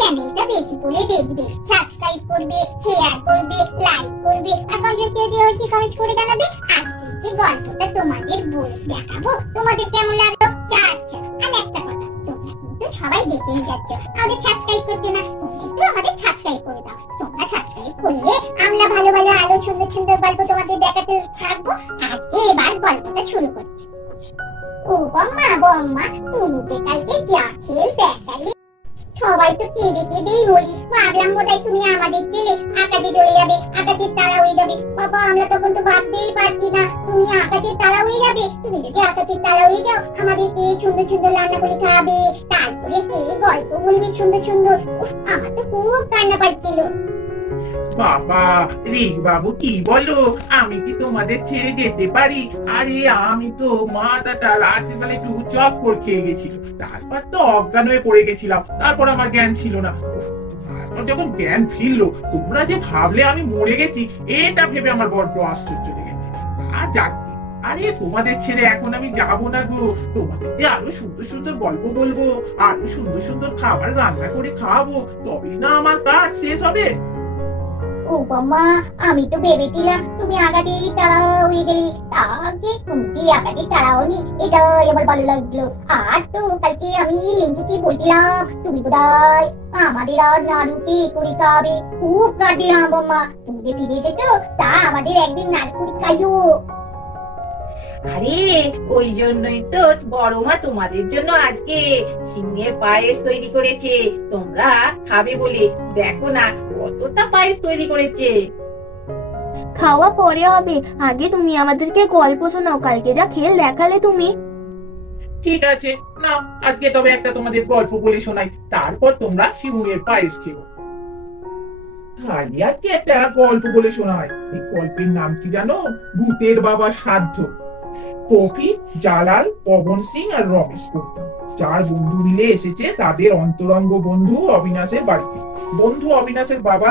চ্যানেলটা বেশি করে দেখবে, সাবস্ক্রাইব করবে, শেয়ার করবে, লাইক করবে আর কমেন্টস করে জানাবে আজকে যে গল্পটা তোমাদের দেখাবো তোমাদের কেমন লাগলো। আচ্ছা, আর একটা কথা, তোমরা কিন্তু সবাই দেখেই যাচ্ছ, আমাদের সাবস্ক্রাইব করছো না, তোমরা একটু আমাদের সাবস্ক্রাইব করে দাও। তোমরা সাবস্ক্রাইব করলে আমরা ভালো ভালো আলো সুন্দর সুন্দর গল্প তোমাদের দেখাতে থাকবো। আর এবার গল্পটা শুরু করছি। ও বম্মা, তুমি যে কালকে যা খেল দেখালে, সবাই তো কেঁদে কেঁদেই বলি, ভাবলাম বোধহয় তুমি আমাদের ছেলে আকাশে চলে যাবে, আকাশের তারা হয়ে যাবে। বাবা, আমরা তখন তো ভাবতেই পারছি না তুমি আকাশের তারা হয়ে যাবে। তুমি যদি আকাশের তারা হয়ে যাও, আমাদেরকে সুন্দর সুন্দর রান্না করে খাবে, তারপরে কে গল্প বলবে সুন্দর সুন্দর। আমার তো খুব কান্না পাচ্ছিল। বাবা, রিক বাবু কি বলো, আমি কি তোমাদের ছেড়ে যেতে পারি? আরে আমি তো মাথাটা রাতের বেলা একটু চক্কর খেয়ে গেছিল, তারপর তো অজ্ঞান হয়ে পড়ে গেছিলাম, তারপর আমার জ্ঞান ছিল না। তারপর যখন জ্ঞান ফিরলো, তোমরা যে ভাবলে আমি মরে গেছি, এটা ভেবে আমার বড্ড আশ্চর্য লেগেছে। আর যাক, আরে তোমাদের ছেড়ে এখন আমি যাবো না গো, তোমাদেরকে আরো সুন্দর সুন্দর গল্প বলবো, আরো সুন্দর সুন্দর খাবার রান্না করে খাওয়াবো, তবেই না আমার কাজ শেষ হবে। ও বাবা, আমি তো ভেবেছিলাম তুমি আগাটি তাড়া হয়ে গেলি, তাকে তুমি আগাটি তাড়াও নি, এটা এবার ভালো লাগলো। আর তো কালকে আমি লিঙ্কিকে বলছিলাম তুমি বোধহয় আমাদের আর নাড়ুকে করে খাবে, খুব কাটলাম বাবা। তুমি যে ফিরে এসেছো, তা আমাদের একদিন নাড়ু করে খাইও। আরে ওই জন্যই তো বড় মা তোমাদের জন্য আজকে সিংহের পায়েস তৈরি করেছে, তোমরা খাবে বলে। দেখো না কতটা পায়েস তৈরি করেছে। খাওয়া পরে হবে, আগে তুমি আমাদেরকে গল্প শোনাও, কালকে যা খেল দেখালে তুমি। ঠিক আছে, না আজকে তবে একটা তোমাদের গল্প বলে শোনাই, তারপর তোমরা সিংহের পায়েস খেও। আজকে একটা গল্প বলে শোনাই। এই গল্পের নাম কি জানো? ভূতের বাবার শ্রাদ্ধ। কফি, জালাল, পবন সিং আর রমেশ করতাম চার বন্ধু মিলে এসেছে তাদের অন্তরঙ্গ বন্ধু অবিনাশের বাড়িতে। বন্ধু অবিনাশের বাবা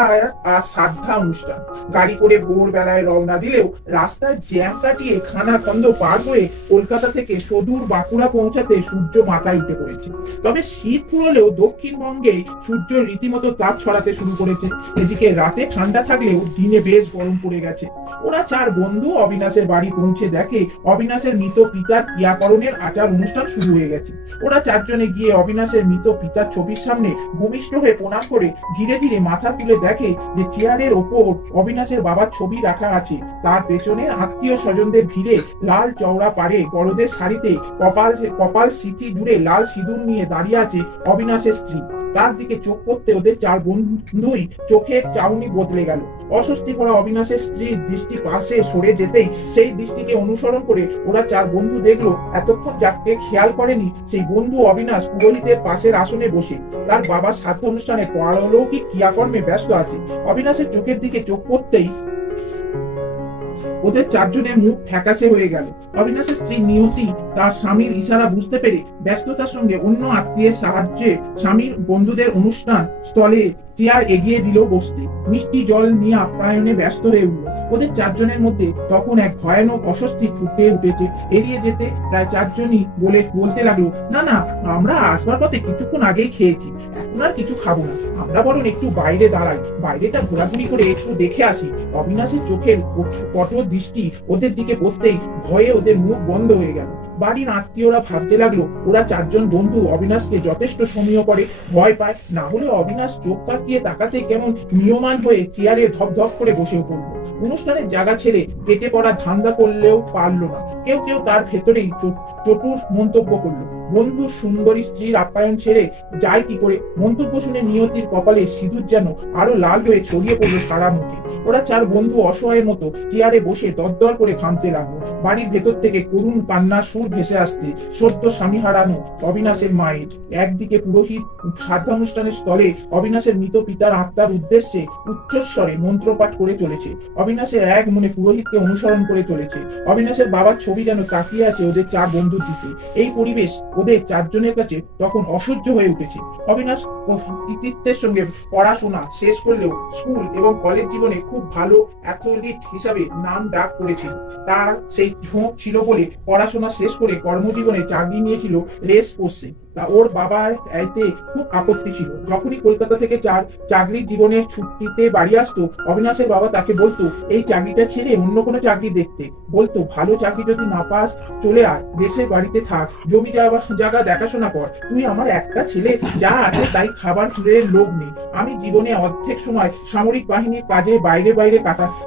আর শ্রাদ্ধা অনুষ্ঠান। গাড়ি করে ভোর বেলায় রওনা দিলেও রাস্তায় জ্যাম কাটিয়ে খানাখন্দ পার হয়ে কলকাতা থেকে সুদূর বাঁকুড়া পৌঁছাতে সূর্য মাথায় উঠে পড়েছে। তবে শীত ফুরলেও দক্ষিণবঙ্গে সূর্য রীতিমতো তাপ ছড়াতে শুরু করেছে। এদিকে রাতে ঠান্ডা থাকলেও দিনে বেশ গরম পড়ে গেছে। ওরা চার বন্ধু অবিনাশের বাড়ি পৌঁছে দেখে অবিনাশের মৃত পিতার ক্রিয়াকরণের আচার অনুষ্ঠান শুরু হয়ে গেছে। ওরা চারজনে গিয়ে অবিনাশের মৃত পিতার ছবির সামনে ভূমিষ্ঠ হয়ে প্রণাম করে ধীরে ধীরে মাথা তুলে দেখে যে চেয়ারের ওপর অবিনাশের বাবার ছবি রাখা আছে। তার পেছনে আত্মীয় স্বজনদের ভিড়ে লাল চওড়া পাড়ে বড়দের শাড়িতে কপাল সিথি জুড়ে লাল সিঁদুর নিয়ে দাঁড়িয়ে আছে অবিনাশের স্ত্রী। তার দিকে চোখ করতে ওদের চার বন্ধুই চোখের চাউনি বদলে গেল। অস্বস্তি করা অবিনাশের স্ত্রীর দৃষ্টি পাশে সরে যেতেই সেই দৃষ্টিকে অনুসরণ করে ওরা চার বন্ধু দেখলো এতক্ষণ যাকে খেয়াল করেনি সেই বন্ধু অবিনাশ পুরোহিতের পাশের আসনে বসে তার বাবার শ্রাদ্ধ অনুষ্ঠানে পারলৌকিক ক্রিয়াকর্মে ব্যস্ত আছে। অবিনাশের চোখের দিকে চোখ করতেই ওদের চারজনের মুখ ফ্যাকাশে হয়ে গেল। অবিনাশের স্ত্রী নিয়তি তার স্বামীর ইশারা বুঝতে পেরে ব্যস্ততার সঙ্গে অন্য আত্মীয়ের সাহায্যে স্বামীর বন্ধুদের অনুষ্ঠান স্থলে চেয়ার এগিয়ে দিল বসতে। মিষ্টি জল নিয়ে আপ্যায়নে ব্যস্ত হয়ে উঠল। ওদের চারজনের মধ্যে তখন এক ভয়ানক অস্বস্তি ফুটে উঠেছে। এড়িয়ে যেতে প্রায় চারজনই বলতে লাগলো, না না, আমরা আসবার পথে কিছুক্ষণ আগেই খেয়েছি, এখন আর কিছু খাবো না, আমরা বরং একটু বাইরে দাঁড়াই, বাইরেটা ঘোরাঘুরি করে একটু দেখে আসি। অবিনাশের চোখের কঠোর দৃষ্টি ওদের দিকে পড়তেই ভয়ে ওদের মুখ বন্ধ হয়ে গেল। বাড়ির আত্মীয়রা ভাবতে লাগলো ওরা চারজন বন্ধু অবিনাশকে যথেষ্ট সমীহ করে ভয় পায়, না হলে অবিনাশ চোখ পাকিয়ে তাকাতে কেমন নিয়মান হয়ে চেয়ারে ধপ করে বসে পড়লো। অনুষ্ঠানের জায়গা ছেড়ে কেটে পড়া ধান্দা করলেও পারলো না। কেউ কেউ তার ভেতরেই চতুর মন্তব্য করলো। বন্ধু সুন্দরী স্ত্রীর আপ্যায়ন ছেড়ে যায় কি করে? মন্তব্য শুনে নিয়তির কপালে সিঁদুর যেন আরো লাল হয়ে ছড়িয়ে পড়লো সারা মুখে। ওরা চার বন্ধু অসহায়ের মতো চেয়ারে বসে দরদর করে ঘামতে লাগলো। বাড়ির ভেতর থেকে করুণ কান্নার সুর ভেসে আসতে সদ্য স্বামী হারানো অবিনাশের মায়ের। একদিকে পুরোহিত শ্রাদ্ধানুষ্ঠানের স্থলে অবিনাশের মৃত পিতার আত্মার উদ্দেশ্যে উচ্চস্বরে মন্ত্রপাঠ করে চলেছে। অবিনাশের এক মনে পুরোহিতকে অনুসরণ করে চলেছে। অবিনাশের বাবার ছবি যেন তাকিয়ে আছে ওদের চার বন্ধুর দিকে। এই পরিবেশ ওদের চারজনের কাছে তখন অসহ্য হয়ে উঠেছে। অবিনাশ কৃতিত্বের সঙ্গে পড়াশোনা শেষ করলেও স্কুল এবং কলেজ জীবনে খুব ভালো অ্যাথলিট হিসাবে নাম ডাক করেছিল। তার সেই ঝোঁক ছিল বলে পড়াশোনা শেষ করে কর্মজীবনে চাকরি নিয়েছিল রেস কোর্সে। তা ওর বাবার এতে খুব আপত্তি ছিল। যখনই কলকাতা থেকে চাকরির জীবনের ছুটিতে বাড়ি আসতো, অবিনাশের বাবা তাকে বলতো এই চাকরিটা ছেড়ে অন্য কোনো চাকরি দেখতে। বলতো ভালো চাকরি যদি না পাস চলে আয়, দেশের বাড়িতে থাক, জমি জায়গা দেখাশোনা কর। তুই আমার একটা ছেলে, যা আছে তাই খাবার লোভ নেই। আমি জীবনে অর্ধেক সময় সামরিক বাহিনীর কাজে বাইরে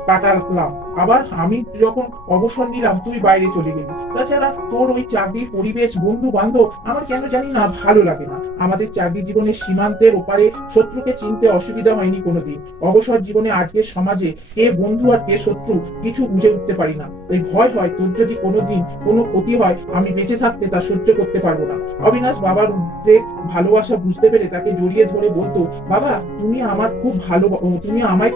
কাটালাম। আবার আমি যখন অবসর নিলাম তুই বাইরে চলে গেলি। তাছাড়া তোর ওই চাকরির পরিবেশ, বন্ধু বান্ধব আমার কেন জানি না ভালো লাগে না। আমাদের চাকরি জীবনের সীমান্তের ওপারে শত্রুকে চিনতে অসুবিধা হয়নি কোনোদিন। অবসর জীবনে আজকের সমাজে কে বন্ধু আর কে শত্রু কিছু বুঝে উঠতে পারি না। এই ভয় হয় তোর যদি কোনোদিন কোনো ক্ষতি হয়, আমি বেঁচে থাকতে তা সহ্য করতে পারবো না। অবিনাশ বাবার উদ্বেগ ভালোবাসা বুঝতে পেরে তাকে জড়িয়ে ধরে বলতো, বাবা তুমি আমায়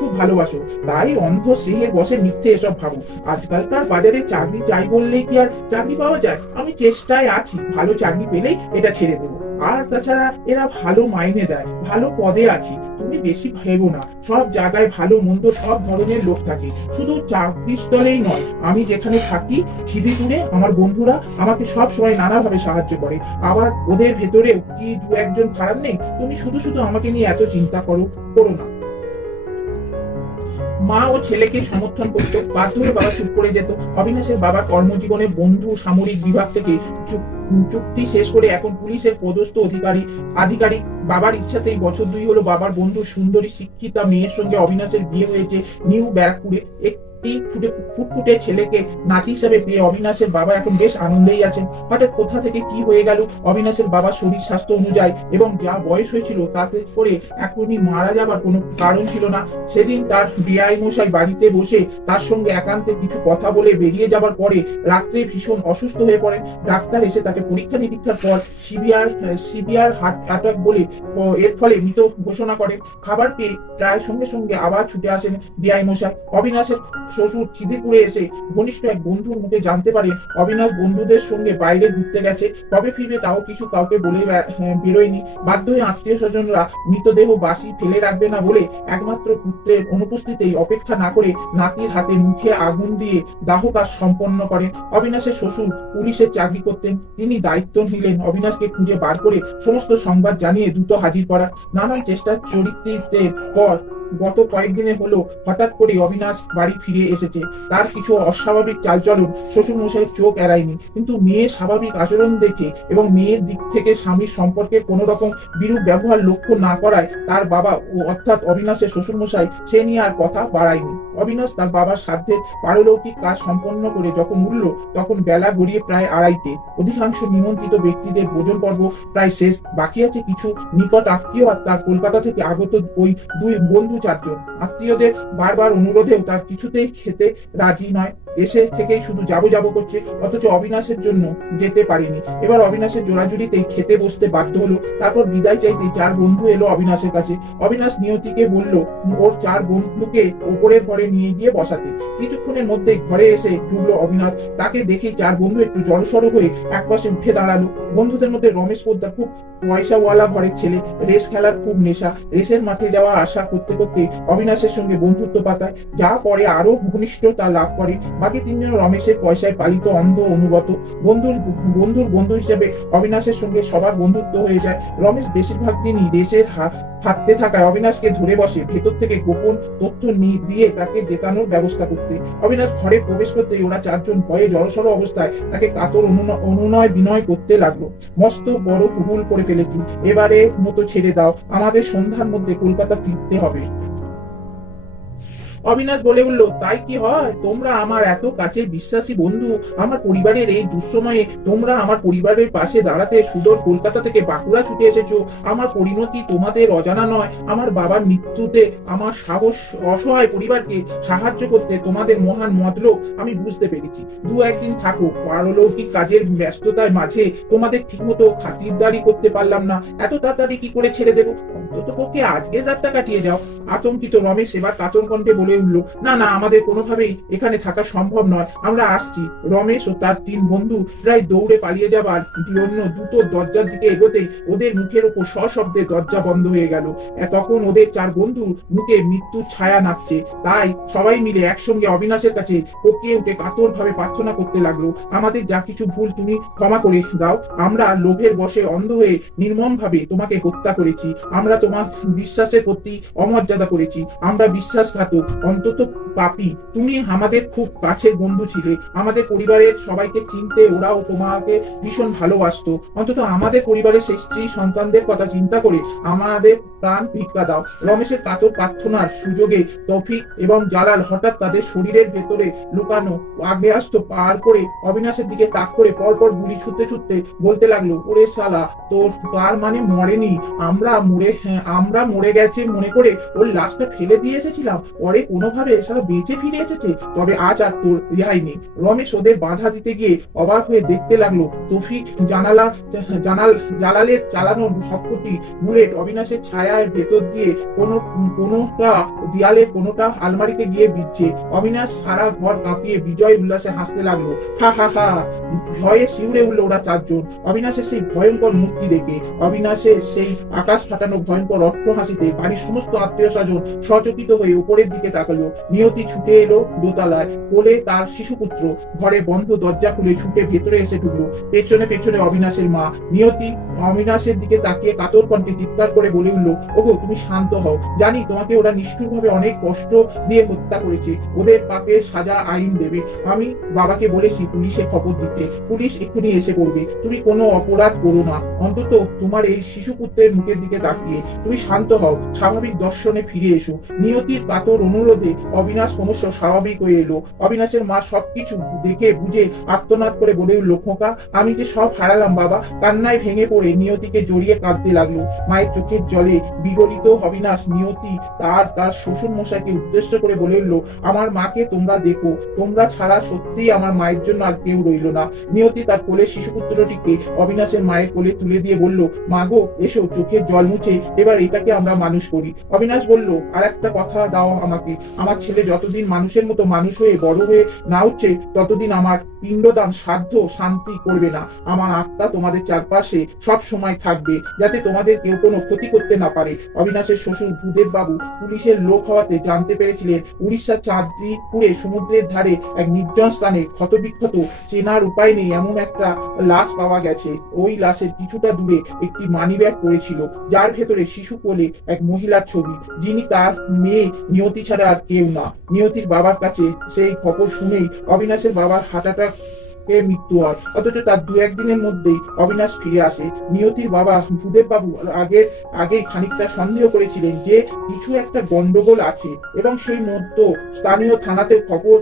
খুব ভালোবাসো, তাই অন্ধ স্নেহের বসে মিথ্যে এসব ভাবো। আজকালকার বাজারে চাকরি চাই বললেই কি আর চাকরি পাওয়া যায়? আমি চেষ্টায় আছি, ভালো চাকরি পেলেই এটা ছেড়ে দেবো। আর তাছাড়া এরা ভালো মাইনে দেয়, ভালো পদে আছি, তুমি বেশি ভেবো না। সব জায়গায় ভালো মন্দ সব ধরনের লোক থাকে, শুধু চাকরিস্থলেই নয়। আমি যেখানে থাকি খিদিপুরে আমার বন্ধুরা আমাকে সব সময় নানাভাবে সাহায্য করে। আবার ওদের ভেতরেও কি দু একজন খারাপ নেই? তুমি শুধু আমাকে নিয়ে এত চিন্তা করো না। মা ও ছেলেকে সমর্থন করত, বাধ্য হয়ে বাবা চুপ করে যেত। অবিনাশের বাবার কর্মজীবনে বন্ধু সামরিক বিভাগ থেকে চুক্তি শেষ করে এখন পুলিশের পদস্থ আধিকারিক। বাবার ইচ্ছাতেই বছর 2 হলো বাবার বন্ধু সুন্দরী শিক্ষিতা মেয়ের সঙ্গে অবিনাশের বিয়ে হয়েছে নিউ ব্যারাকপুরে। ফুটফুটে ছেলেকে নাতি হিসাবে পেয়ে অবিনাশের বাবা এখন বেশ আনন্দেই আছেন। হঠাৎ কোথা থেকে কি হয়ে গেল অবিনাশের বাবার শরীর স্বাস্থ্য অনুযায়ী এবং যা বয়স হয়েছিল তাতে করে এখনই মারা যাবার কোনো কারণ ছিল না। সেদিন তার বিআই মশাই বাড়িতে বসে তার সঙ্গে একান্তে কিছু কথা বলে বেরিয়ে যাবার পরে রাত্রে ভীষণ অসুস্থ হয়ে পড়েন। ডাক্তার এসে তাকে পরীক্ষা নিরীক্ষার পর সিভিয়ার হার্ট অ্যাটাক বলে এর ফলে মৃত ঘোষণা করেন। খাবার পেয়ে প্রায় সঙ্গে আবার ছুটে আসেন বিআই মশাই। অবিনাশের শ্বশুর খিদিপুরে এসে ঘনিষ্ঠ এক বন্ধুর মুখে জানতে পারে অবিনাশ বন্ধুদের সঙ্গে বাইরে ঘুরতে গেছে, কবে ফিরবে তাও কিছু কাউকে বলে বেরোয়নি। বাধ্য হয়ে আত্মীয় স্বজনরা মৃতদেহ বাসি ফেলে রাখবে না বলে একমাত্র পুত্রের অনুপস্থিতিতেই অপেক্ষা না করে নাতির হাতে মুখে আগুন দিয়ে দাহ কাজ সম্পন্ন করেন। অবিনাশের শ্বশুর পুলিশের চাকরি করতেন, তিনি দায়িত্ব নিলেন অবিনাশকে খুঁজে বার করে সমস্ত সংবাদ জানিয়ে দ্রুত হাজির করার। নানান চেষ্টার চরিত্রের পর গত কয়েকদিনে হলো হঠাৎ করে অবিনাশ বাড়ি ফিরে এসেছে। তার কিছু অস্বাভাবিক চালচলন শ্বশুর মশাইয়ের চোখ এড়ায়নি, কিন্তু মেয়ের স্বাভাবিক আচরণ দেখে এবং মেয়ের দিক থেকে স্বামীর সম্পর্কে কোন রকম বিরূপ ব্যবহার লক্ষ্য না করায় তার বাবা অর্থাৎ অবিনাশের শ্বশুর মশাই সে নিয়ে আর কথা বাড়ায়নি। অবিনাশ তার বাবার সাধ্যের পারলৌকিক কাজ সম্পন্ন করে যখন উঠল তখন বেলা গড়িয়ে প্রায় 2:30। অধিকাংশ নিমন্ত্রিত ব্যক্তিদের ভোজন পর্ব প্রায় শেষ, বাকি আছে কিছু নিকট আত্মীয় আর তার কলকাতা থেকে আগত ওই 2 বন্ধু 4 জন। আত্মীয়দের বারবার অনুরোধেও তার কিছুতেই খেতে রাজি নয়, এসে থেকেই শুধু যাবো করছে, অথচ অবিনাশের জন্য যেতে পারেনি। এবার অবিনাশের জোড়াজুড়িতেই খেতে বসতে বাধ্য হলো। তারপর বিদায় চাইতে 4 বন্ধু এলো অবিনাশের কাছে। অবিনাশ নিয়তিকে বলল ওর 4 বন্ধুকে উপরের ঘরে নিয়ে গিয়ে বসাতে। কিছুক্ষণের মধ্যে ঘরে এসে ঢুকলো অবিনাশ। তাকে দেখেই 4 বন্ধু একটু জড়সড় হয়ে একপাশে উঠে দাঁড়ালো। বন্ধুদের মধ্যে রমেশ পোদ্দার খুব পয়সাওয়ালা ঘরের ছেলে, রেস খেলার খুব নেশা। রেসের মাঠে যাওয়া আশা করতে করতে অবিনাশের সঙ্গে বন্ধুত্ব পাতায়, যা পরে আরো ঘনিষ্ঠতা লাভ করে। বাকি 3 জন রমেশের পয়সায় পালিত অন্ধ অনুগত। বন্ধু হিসেবে অবিনাশের সঙ্গে সবার বন্ধুত্ব হয়ে যায়। রমেশ বেশিরভাগ দিনই রেসের হাঁটতে থাকায় অবিনাশকে ধরে বসে ভেতর থেকে গোপন তথ্য দিয়ে তাকে জেতানোর ব্যবস্থা করতে। অবিনাশ ঘরে প্রবেশ করতেই ওরা 4 জন ভয়ে জড়সড় অবস্থায় তাকে কাতর অনুনয় বিনয় করতে লাগলো। মস্ত বড় ভুল করে ফেলেছি, এবারে মতো ছেড়ে দাও, আমাদের সন্ধ্যার মধ্যে কলকাতা ফিরতে হবে। অবিনাশ বলে উঠল, তাই কি হয়? তোমরা আমার এত কাছের বিশ্বাসী বন্ধু, আমার পরিবারের এই দুঃসময়ে তোমরা আমার পরিবারের পাশে দাঁড়াতে সুদূর কলকাতা থেকে বাঁকুড়া ছুটে এসেছো। আমার পরিণতি তোমাদের অজানা নয়। আমার বাবার মৃত্যুতে আমার অসহায় পরিবারকে সাহায্য করতে তোমাদের মহান মতলব আমি বুঝতে পেরেছি। 2-1 দিন থাকো, পারলৌকিক কাজের ব্যস্ততার মাঝে তোমাদের ঠিকমতো খাতিরদারি করতে পারলাম না, এত তাড়াতাড়ি কি করে ছেড়ে দেবো? অন্তত পক্ষে আজকের রাতটা কাটিয়ে যাও। আতঙ্কিত রমেশ এবার কাতর কণ্ঠে বলে উঠলো, না না, আমাদের কোনোভাবেই এখানে থাকা সম্ভব নয়, আমরা আসছি। রমেশ ও তার 3 বন্ধু প্রায় দৌড়ে পালিয়ে যাবার জন্য দ্রুত দরজার দিকে এগোতেই ওদের মুখের ওপর সশব্দে দরজা বন্ধ হয়ে গেল। তখন ওদের 4 বন্ধুর মুখে মৃত্যুর ছায়া নাচছে। তাই সবাই মিলে একসঙ্গে অবিনাশের কাছে পকিয়ে উঠে কাতর ভাবে প্রার্থনা করতে লাগলো, আমাদের যা কিছু ভুল তুমি ক্ষমা করে দাও। আমরা লোভের বশে অন্ধ হয়ে নির্মম ভাবে তোমাকে হত্যা করেছি। আমরা তোমার বিশ্বাসের প্রতি অমর্যাদা করেছি। আমরা বিশ্বাসঘাতক, অন্তত পাপী। তুমি আমাদের খুব কাছের বন্ধু ছিলে। আমাদের পরিবারের সবাইকে চিনতে, ওরাও তোমাকে ভীষণ ভালোবাসতো। অন্তত আমাদের পরিবারের সেই স্ত্রী সন্তানদের কথা চিন্তা করে আমাদের প্রাণ ভিক্ষা দাও। রমেশের কাতর প্রার্থনার সুযোগে তৌফিক এবং জালাল হঠাৎ তাদের শরীরের ভেতরে লুকানো আগ্নেয়াস্ত্র পার করে অবিনাশের দিকে তাক করে পরপর গুলি ছুটতে ছুটতে বলতে লাগলো, ওরে শালা, তার মানে মরেনি, আমরা মরে গেছে মনে করে ওর লাশটা ফেলে দিয়ে এসেছিলাম, পরে কোনোভাবে শালা বেঁচে ফিরে এসেছে, তবে আজ আর তোর রেহাই নেই। রমেশ ওদের বাধা দিতে গিয়ে অবাক হয়ে দেখতে লাগলো তৌফিক জালালের চালানো সবকটি বুলেট অবিনাশের ছায়ার ভেতর দিয়ে কোনোটা দেয়ালে, কোনোটা আলমারিতে গিয়ে বিচ্ছে। অবিনাশ সারা ঘর কাঁপিয়ে বিজয় উল্লাসে হাসতে লাগলো, হা হা হা। ভয়ে শিউরে উঠলো ওরা 4 জন অবিনাশের সেই ভয়ঙ্কর মূর্তি দেখে। অবিনাশের সেই আকাশ ফাটানো ভয়ঙ্কর অট্ট হাসিতে বাড়ির সমস্ত আত্মীয় স্বজন সচকিত হয়ে উপরের দিকে তাকালো। নিয়তি ছুটে এলো দোতলায়, কোলে তার শিশুপুত্র। ঘরে বন্ধ দরজা খুলে ছুটে ভেতরে এসে ঢুকলো। পেছনে পেছনে অবিনাশের মা। নিয়তি অবিনাশের দিকে তাকিয়ে কাতর কণ্ঠে চিৎকার করে বলে উঠলো, ওগো তুমি শান্ত হও, জানি তোমাকে ওরা নিষ্ঠুরভাবে অনেক কষ্ট দিয়ে হত্যা করেছে, ওদের পাপের সাজা আইন দেবে। আমি বাবাকে বলেছি পুলিশে খবর দিতে, পুলিশ এক্ষুনি এসে পড়বে। তুমি কোনো অপরাধ করো না, অন্তত তোমার এই শিশুপুত্রের মুখের দিকে তাকিয়ে তুমি শান্ত হও, স্বাভাবিক দর্শনে ফিরে এসো। নিয়তির কাতর অনুরোধে অবিনাশ ক্রমশ স্বাভাবিক হয়ে এলো। অবিনাশের মা সবকিছু দেখে বুঝে আর্তনাদ করে বলে উঠল, খোকা আমি যে সব হারালাম বাবা। কান্নায় ভেঙে পড়ে নিয়তিকে জড়িয়ে কাঁদতে লাগলো। মায়ের চোখের জলে বিগলিত অবিনাশ নিয়তি তার শ্বশুর মশাইকে উদ্দেশ্য করে বলে উঠল, আমার মাকে তোমরা দেখো, তোমরা ছাড়া সত্যিই আমার মায়ের জন্য আর কেউ রইল না। নিয়তি তার কোলে শিশুপুত্রটিকে অবিনাশের মায়ের কোলে তুলে দিয়ে বলল, মা গো এসো, চোখের জল মুছে এবার এটাকে আমরা মানুষ করি। অবিনাশ বলল, আর একটা কথা দাও আমাকে, আমার ছেলে যতদিন মানুষের মতো মানুষ হয়ে বড় হয়ে না উঠছে ততদিন আমার পিণ্ডদান সাধ্য শান্তি করবে না। আমার আত্মা তোমাদের চারপাশে সব সময় থাকবে, যাতে তোমাদের কেউ কোনো ক্ষতি করতে না পারে। অবিনাশের শ্বশুর ভূদেব বাবু পুলিশের লোক হওয়াতে জানতে পেরেছিলেন উড়িষ্যার চাঁদপুরে সমুদ্রের ধারে এক নির্জন স্থানে ক্ষতবিক্ষত, চেনার উপায় নেই এমন একটা লাশ পাওয়া গেছে। ওই লাশের কিছুটা দূরে একটি মানিব্যাগ পড়েছিল, যার ভেতরে শিশু কোলে এক মহিলার ছবি, যিনি তার মেয়ে নিয়তি ছাড়া আর কেউ না। নিয়তির বাবার কাছে সেই খবর শুনেই অবিনাশের বাবার হার্ট অ্যাটাক মৃত্যু হয়, অথচ তার 2-1 দিনের মধ্যেই অবিনাশ ফিরে আসে। নিয়তির বাবা ভূদেব বাবু আগেই খানিকটা সন্দেহ করেছিলেন যে কিছু একটা গন্ডগোল আছে এবং সেই মধ্যে স্থানীয় থানাতে খবর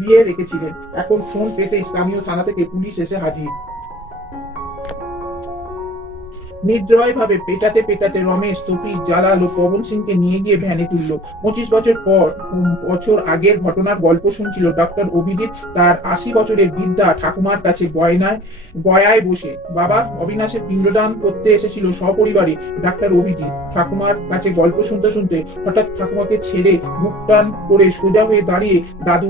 দিয়ে রেখেছিলেন। এখন ফোন পেতেই স্থানীয় থানা থেকে পুলিশ এসে হাজির। নির্দয় ভাবে পেটাতে রমেশ তৌফিক, জালাল ও পবন সিংকে নিয়ে গিয়ে ভ্যানে তুললো। 25 বছর আগের ঘটনার গল্প শুনছিল ডক্টর অভিজিৎ তার 80 বছরের বৃদ্ধা ঠাকুমার কাছে গয়ায় বসে। বাবা অবিনাশের পিণ্ডদান করতে এসেছিল সপরিবারে ডাক্তার অভিজিৎ। ঠাকুমার কাছে গল্প শুনতে শুনতে হঠাৎ ঠাকুমাকে ছেড়ে বুক টান করে সোজা হয়ে দাঁড়িয়ে দাদু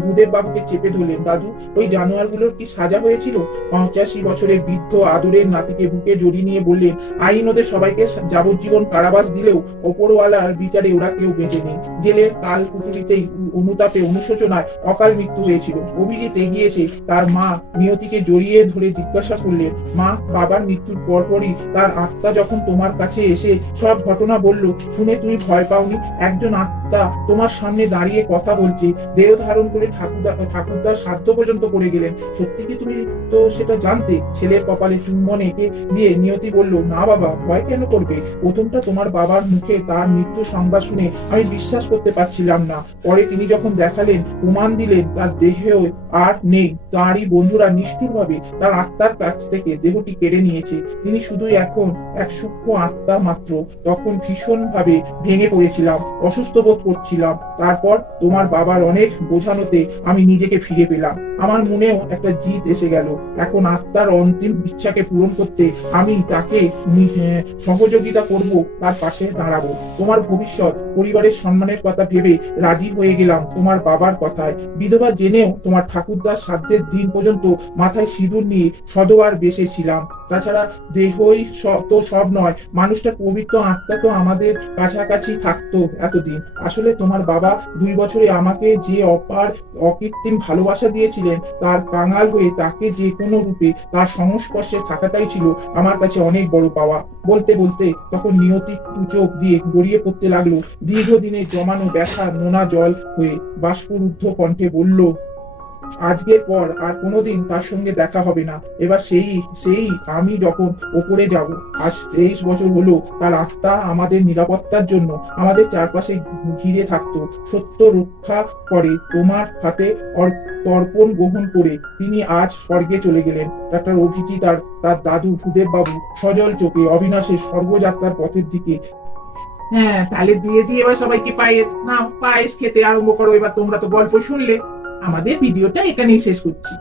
ভূদেব বাবুকে চেপে ধরলেন। দাদু, ওই জানোয়ারগুলোর কি সাজা হয়েছিল? 85 বছরের বৃদ্ধ আদরের নাতিকে বুকে জড়িয়ে নিয়ে বললেন, আইন ওদের সবাইকে যাবজ্জীবন কারাবাস দিলেও ওপরওয়ালার বিচারে ওরা কেউ বেঁচে নেই। জেলের কাল কুটুরিতেই অনুতাপে অনুশোচনায় অকাল মৃত্যু হয়েছিল। অভিজিৎ এগিয়ে এসে তার মা নিয়তিকে জড়িয়ে ধরে জিজ্ঞাসা করলেন, মা, বাবার মৃত্যুর পরপরই তার আত্মা যখন তোমার কাছে এসে সব ঘটনা বলল, শুনে তুমি ভয় পাওনি? একজন আত্মা তোমার সামনে দাঁড়িয়ে কথা বলছে, দেহ ধারণ করে ঠাকুরদার সাধ্য পর্যন্ত করে গেলেন। সত্যি কি তুমি তো সেটা জানতে? ছেলের কপালে চুম্বন এঁকে দিয়ে নিয়তি বলল, না বাবা, ভয় কেন করবে? প্রথমটা তোমার বাবার মুখে তার মৃত্যু সংবাদ শুনে আমি বিশ্বাস করতে পারছিলাম না। পরে তিনি যখন দেখালেন, প্রমাণ দিলেন তার দেহেও আর নেই, তাঁরই বন্ধুরা নিষ্ঠুর ভাবে তার আত্মার কাছ থেকে দেহটি কেড়ে নিয়েছে, তিনি শুধুই এখন এক সূক্ষ্ম আত্মা মাত্র। তখন ভীষণ ভাবে ভেঙে পড়েছিলাম, অসুস্থ বোধ করছিলাম। তারপর তোমার বাবার অনেক বোঝানোতে আমি নিজেকে ফিরে পেলাম। আমার মনেও একটা জিত এসে গেল। এখন আত্মার অন্তিম ইচ্ছাকে পূরণ করতে আমি তাকে সহযোগিতা করব, তার পাশে দাঁড়াবো। তোমার ভবিষ্যৎ, পরিবারের সম্মানের কথা ভেবে রাজি হয়ে গেলাম তোমার বাবার কথায়। বিধবা জেনেও তোমার ঠাকুরদার শ্রাদ্ধের দিন পর্যন্ত মাথায় সিঁদুর নিয়ে সধবার বেসেছিলাম। তাছাড়া দেহই তো সব নয়, মানুষটার পবিত্র আত্মা তো আমাদের কাছাকাছি থাকতো এতদিন। আসলে তোমার বাবা 2 বছরে আমাকে যে অপার অকৃত্রিম ভালোবাসা দিয়েছিলেন, তার কাঙাল হয়ে তাকে যে কোনো রূপে তার সংস্পর্শে থাকাটাই ছিল আমার কাছে অনেক বড় পাওয়া। বলতে বলতে তখন নিয়তি চোখ দিয়ে গড়িয়ে পড়তে লাগলো দীর্ঘদিনের জমানো ব্যথা নোনা জল হয়ে। বাষ্পরুদ্ধ কণ্ঠে বলল, আজকের পর আর কোনোদিন তার সঙ্গে দেখা হবে না। এবার সেই আমি যখন ওপরে যাব। আজ 23 বছর হলো তার আত্মা আমাদের নিরাপত্তার জন্য আমাদের চারপাশে ঘিরে থাকতো। সত্য রক্ষা করে তোমার হাতে তর্পণ গ্রহণ করে তিনি আজ স্বর্গে চলে গেলেন। ডাক্তার অভিজিৎ তার দাদু ভূদেব বাবু সজল চোখে অবিনাশের স্বর্গযাত্রার পথের দিকে। হ্যাঁ, তাহলে দিয়ে এবার সবাইকে পায়েস খেতে আরম্ভ করো। এবার তোমরা তো গল্প শুনলে, আমাদের ভিডিওটা এখানেই শেষ করছি।